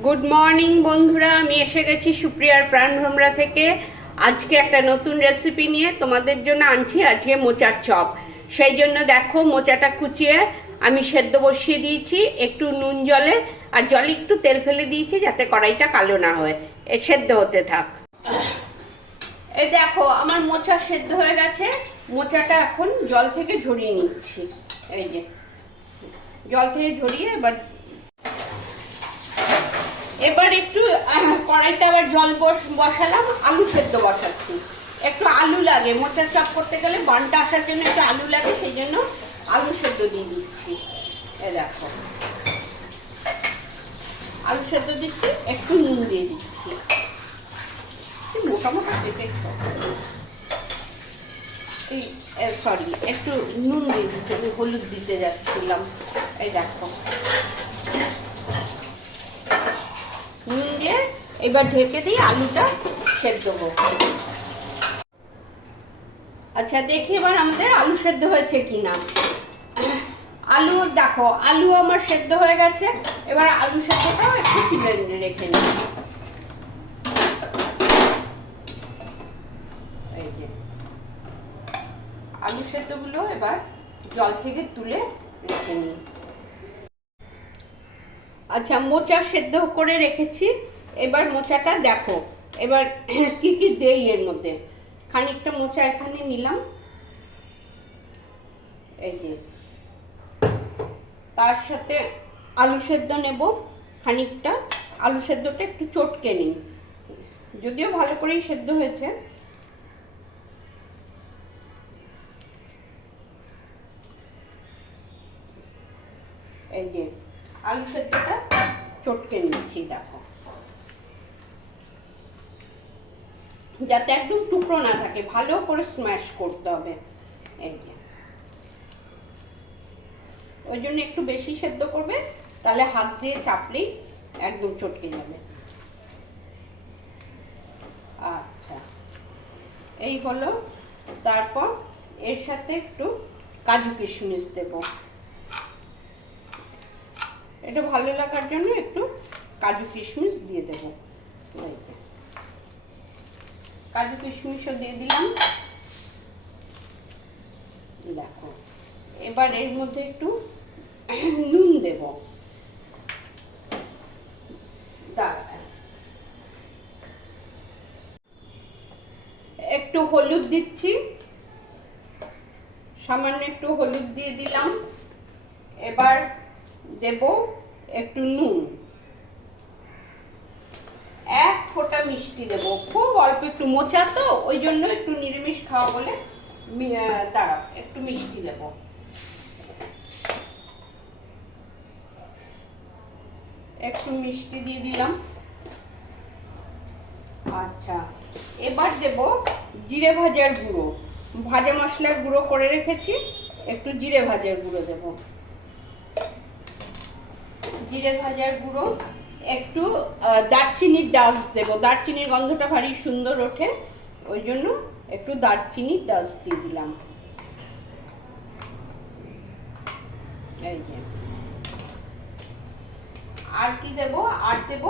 Good morning বন্ধুরা, আমি এসে গেছি সুপ্রিয়ার প্রাণভ্রমরা থেকে। আজকে একটা নতুন রেসিপি নিয়ে তোমাদের জন্য আনছি। আজকে মোচার চপ। সেই জন্য দেখো, মোচাটা কুচিয়ে আমি সেদ্ধ বসিয়ে দিয়েছি একটু নুন জলে, আর জলে একটু তেল ফেলে দিয়েছি যাতে কড়াইটা কালো না হয়। এ সেদ্ধ হতে থাক। এই দেখো, আমার মোচা সেদ্ধ হয়ে গেছে। মোচাটা এখন জল থেকে ঝরিয়ে নিচ্ছি। এই যে জল থেকে ঝরিয়ে এবার একটু কড়াইতে আবার জল বসালাম, আলু সেদ্ধ বসাচ্ছি। একটু আলু লাগে মোচার চপ করতে গেলে, বানটা আসার জন্য একটু আলু লাগে, সেই জন্য আলু সেদ্ধ দিয়ে দিচ্ছি। এ দেখো, আলু সেদ্ধ দিচ্ছি, একটু নুন দিয়ে দিচ্ছি। মোটামোটা সরি, একটু নুন দিয়ে দিচ্ছি, আমি হলুদ দিতে যাচ্ছিলাম। এই দেখো, নুন দিয়ে এবার ঢেকে দিই, আলুটা সেদ্ধ হোক। আচ্ছা, দেখি এবার আমাদের আলু সেদ্ধ হয়েছে কিনা। আলু দেখো, আলু আমার সেদ্ধ হয়ে গেছে। এবার আলু সেদ্ধটাও একটু তুলে রেখে নিই। এই যে আলু সেদ্ধগুলো এবার জল থেকে তুলে রেখে নিই। আচ্ছা, মোচা সেদ্ধ করে রেখেছি। এবার মোচাটা দেখো, এবার কি কি দেই এর মধ্যে। খানিকটা মোচা এখানে নিলাম, এই যে। তার সাথে আলু সেদ্ধ নেব খানিকটা। আলু সেদ্ধটা একটু চটকে নিই, যদিও ভালো করেই সেদ্ধ হয়েছে। এই যে আলু সেদ্ধটা চটকে নিচ্ছি, দেখো, যাতে একদম টুকরো না থাকে, ভালো করে স্ম্যাশ করতে হবে। এই যে, ওই জন্য একটু বেশি সেদ্ধ করবে, তাহলে হাত দিয়ে চাপলেই একদম চটকে যাবে। আচ্ছা, এই হলো। তারপর এর সাথে একটু কাজু কিশমিশ দেব। এটা ভালো লাগার জন্য একটু কাজু কিশমিশ দিয়ে দেবো। কাজু কিশমিশও দিয়ে দিলাম। দেখো, এবার এর মধ্যে একটু নুন দেব। একটু হলুদ দিচ্ছি, সামান্য একটু হলুদ দিয়ে দিলাম। এবার দেব একটু নুন, এক ফোঁটা মিষ্টি দেব, খুব অল্প একটু। মোচা তো, ওই জন্য একটু নিরামিষ খাওয়া বলে দাঁড়াও, একটু মিষ্টি দেব। একটু মিষ্টি দিয়ে দিলাম। আচ্ছা, এবার দেব জিরে ভাজার গুঁড়ো। ভাজা মশলার গুঁড়ো করে রেখেছি, একটু জিরে ভাজার গুঁড়ো দেব। জিরে ভাজার গুঁড়ো, একটু দারচিনির ডাস্ট দেব। দারচিনির গন্ধটা ভারী সুন্দর ওঠে, ওই জন্য একটু দারচিনির ডাস্ট দিয়ে দিলাম। এই যে, আর কি দেব, আর দেব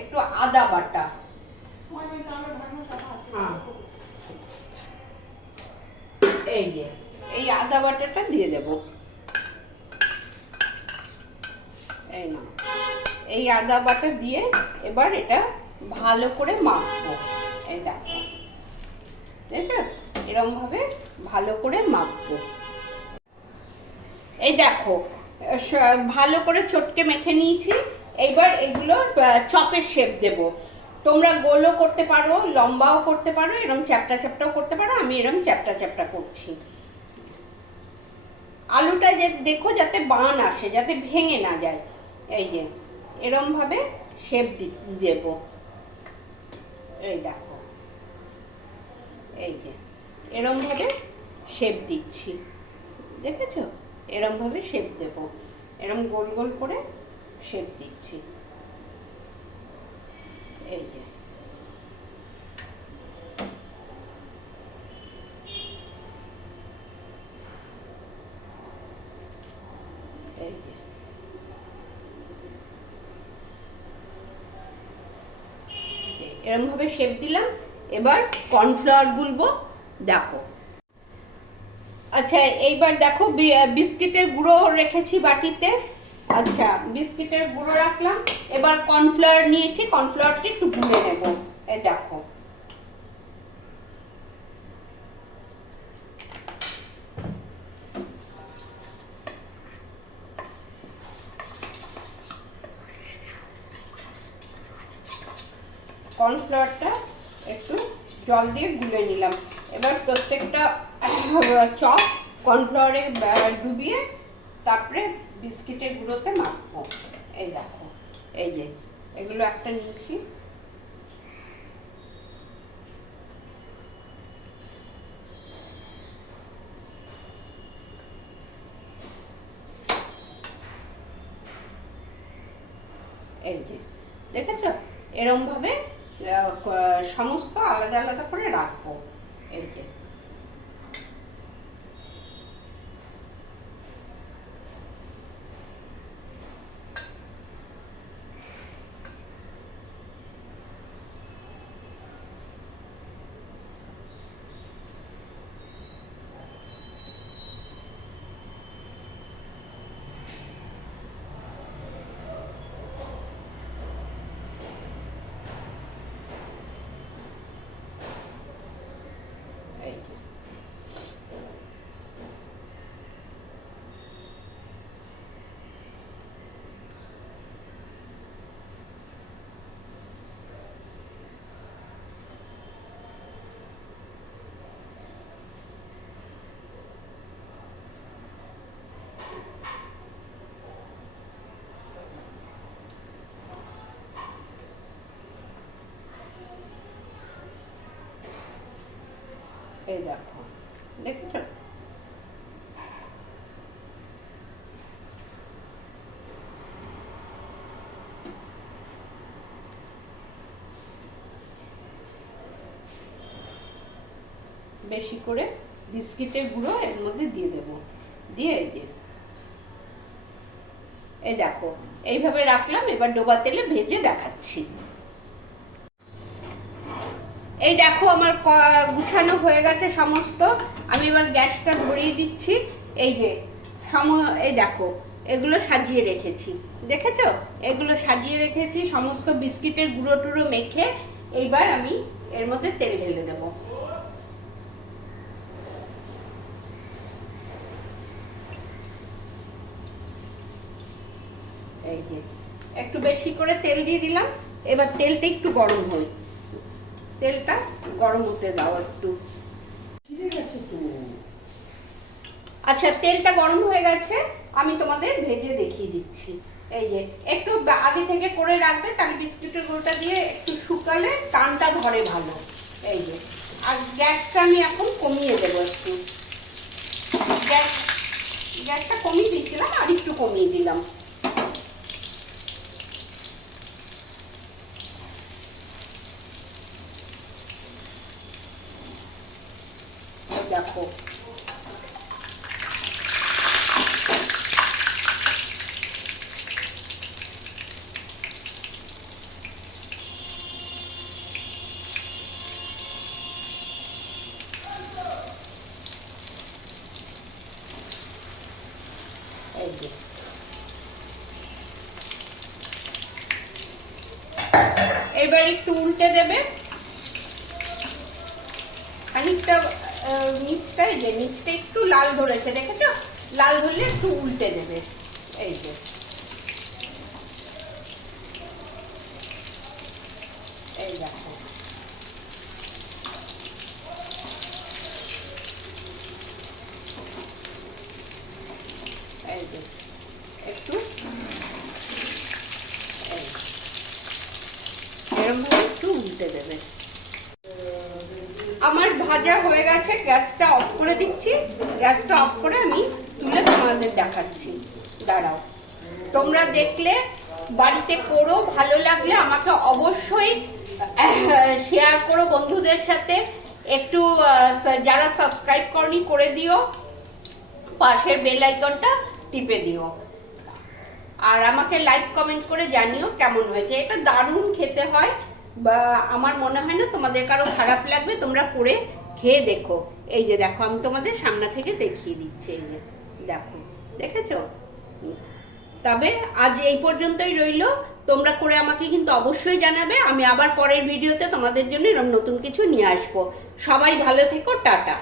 একটু আদা বাটা। এই যে, এই আদা বাটাটা দিয়ে দেব। এই না, এই আদা বাটা দিয়ে এবার এটা ভালো করে মাখবো। এই দেখো, দেখো, এরকম ভাবে ভালো করে মাখবো। এই দেখো, ভালো করে চটকে মেখে নিয়েছি। এইবার এগুলো চপের শেপ দেব। তোমরা গোলও করতে পারো, লম্বাও করতে পারো, এরকম চ্যাপটা চ্যাপটাও করতে পারো। আমি এরকম চ্যাপটা চ্যাপটা করছি। আলুটা যে দেখো যাতে বান আসে, যাতে ভেঙে না যায়। এই যে এরম ভাবে শেপ দেব। এই দেখো, এই যে এরম ভাবে শেপ দিচ্ছি, দেখেছো? এরম ভাবে শেপ দেব, এরম গোল গোল করে শেপ দিচ্ছি। এই যে, এই যে এরমভাবে শেপ দিলাম। এবার কর্নফ্লাওয়ার গুলবো, দেখো। আচ্ছা এইবার দেখো বিস্কিটের গুঁড়ো রেখেছি বাটিতে। আচ্ছা বিস্কিটের গুঁড়ো রাখলাম, এবার কর্নফ্লাওয়ার নিয়েছি, কর্নফ্লাওয়ারটা একটু গুলে নেব। এই দেখো, কর্নফ্লাওয়ারটা একটু জল দিয়ে গুলে নিলাম। এবার প্রত্যেকটা চপ কর্নফ্লাওয়ারে ডুবিয়ে তারপরে বিস্কিটের গুঁড়োতে মাখবো। এই দেখো, এই যে এগুলো একটা নিচ্ছি। এই যে দেখেছ, এরম ভাবে সমস্ত আলাদা আলাদা করে রাখবো। এই যে এই দেখো, দেখেছ? বেশি করে বিস্কিটের গুঁড়ো এর মধ্যে দিয়ে দেব, দিয়ে এই দেখো এইভাবে রাখলাম। এবার ডোবা তেলে ভেজে দেখাচ্ছি। এই দেখো আমার গুছানো হয়ে গেছে সমস্ত। আমি এবার গ্যাসটা ধরিয়ে দিচ্ছি। এই যে এই দেখো এগুলো সাজিয়ে রেখেছি, দেখেছো? এগুলো সাজিয়ে রেখেছি সমস্ত বিস্কিটের গুঁড়ো টুড়ো মেখে। এইবার আমি এর মধ্যে তেল ঢেলে দেবো। এই যে একটু বেশি করে তেল দিয়ে দিলাম। এবার তেলটা একটু গরম হয়, তেলটা গরম হতে দাও একটু। আচ্ছা তেলটা গরম হয়ে গেছে, আমি তোমাদের ভেজে দেখিয়ে দিচ্ছি। এই যে একটু আগে থেকে করে রাখবে, তাহলে বিস্কুটের গুঁড়োটা দিয়ে একটু শুকালে টানটা ধরে ভালো। এই যে, আর গ্যাসটা আমি এখন কমিয়ে দেবো একটু। গ্যাসটা কমিয়ে দিয়েছিলাম, আর একটু কমিয়ে দিলাম। দেখো এবার একটু উল্টে দেবে। খানিকটা নিচটা, এই যে নিচটা একটু লাল ধরেছে, দেখেছো? লাল ধরলে একটু উল্টে দেবে। এই যে এই দেখো, এই যে একটু এরকম ভাবে একটু উল্টে দেবে। আমার ভাজা হয়ে গেছে, গ্যাসটা অফ করে দিচ্ছি। গ্যাসটা অফ করে আমি তুলে তোমাদের দেখাচ্ছি, দাঁড়াও। তোমরা দেখলে বাড়িতে করো, ভালো লাগলে আমাকে অবশ্যই শেয়ার করো বন্ধুদের সাথে। একটু যারা সাবস্ক্রাইব করনি করে দিও, পাশের বেল আইকনটা টিপে দিও, আর আমাকে লাইক কমেন্ট করে জানিও কেমন হয়েছে। এটা দারুণ খেতে হয়, বা আমার মনে হয় না তোমাদের কারো খারাপ লাগবে, তোমরা করে খেয়ে দেখো। এই যে দেখো, আমি তোমাদের সামনে থেকে দেখিয়ে দিচ্ছি। এই যে দেখো, দেখেছো? তবে আজ এই পর্যন্তই রইলো। তোমরা করে আমাকে কিন্তু অবশ্যই জানাবে। আমি আবার পরের ভিডিওতে তোমাদের জন্য এরকম নতুন কিছু নিয়ে আসবো। সবাই ভালো থেকো, টাটা।